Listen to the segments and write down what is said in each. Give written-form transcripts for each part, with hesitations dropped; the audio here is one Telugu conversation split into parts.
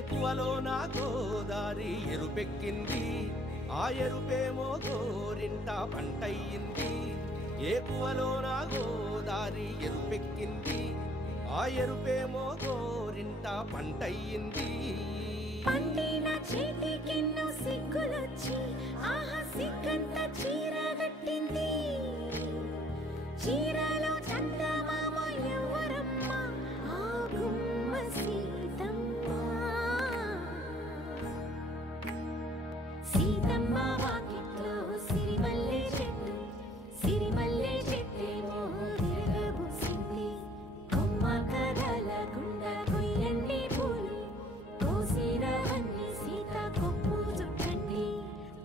ఏకువలో నా గోదారి ఎరుపెక్కింది ఆ ఎరుపేమో గోరింట పంటయ్యింది ఏకువలో నా గోదారి ఎరుపెక్కింది ఆ ఎరుపేమో గోరింట పంటయ్యింది పండిన చేతికెన్నో సిగ్గులొచ్చి ఆహా సిగ్గంత చీర కట్టింది చీరలో చందమామ ఎవరమ్మ ఆ గుమ్మ సీతమ్మ సీతమ్మ వాకిట్లో సిరిమల్లె చెట్టేమో తిరగబూసింది కొమ్మ కదలకుండా కొయ్యండి పూలు కోసిరవన్నీ సీత కొప్పు చుట్టండి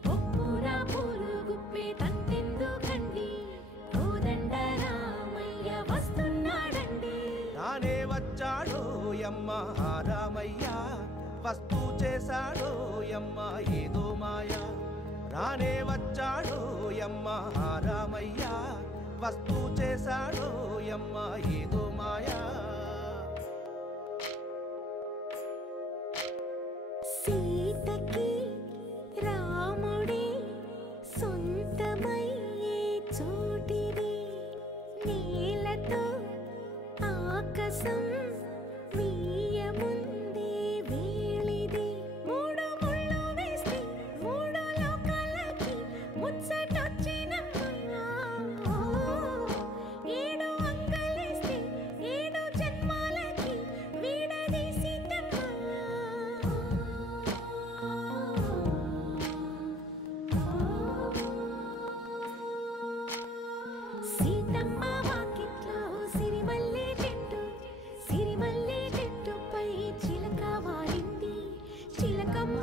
కొప్పున పూలు గుప్పే తంతెందుకండి కోదండ రామయ్య వస్తున్నాడండి రానే వచ్చాడో యమ్మ రామయ్య వస్తూ చేశాడో యమ్మ ఏదో మాయా రానే వచ్చాడో యమ్మ రామయ్య వస్తూ చేశాడో యమ్మ ఏదో మాయా సీతకి రాముడే సొంతమయ్యే చోటిది నేలతో ఆకాశం వీయముందే వేళిది మూడు ముళ్ళు వేస్తే మూడు లోకాలకి ముచ్చటొచ్చినమ్మా ఏడు అంగలేస్తే ఏడు జన్మాలకి వీడదీసిందమ్మా సీతమ్మ వాకిట్లో సిరిమల్లె చెట్టుపై చిలక వాలింది చిలకమ్మ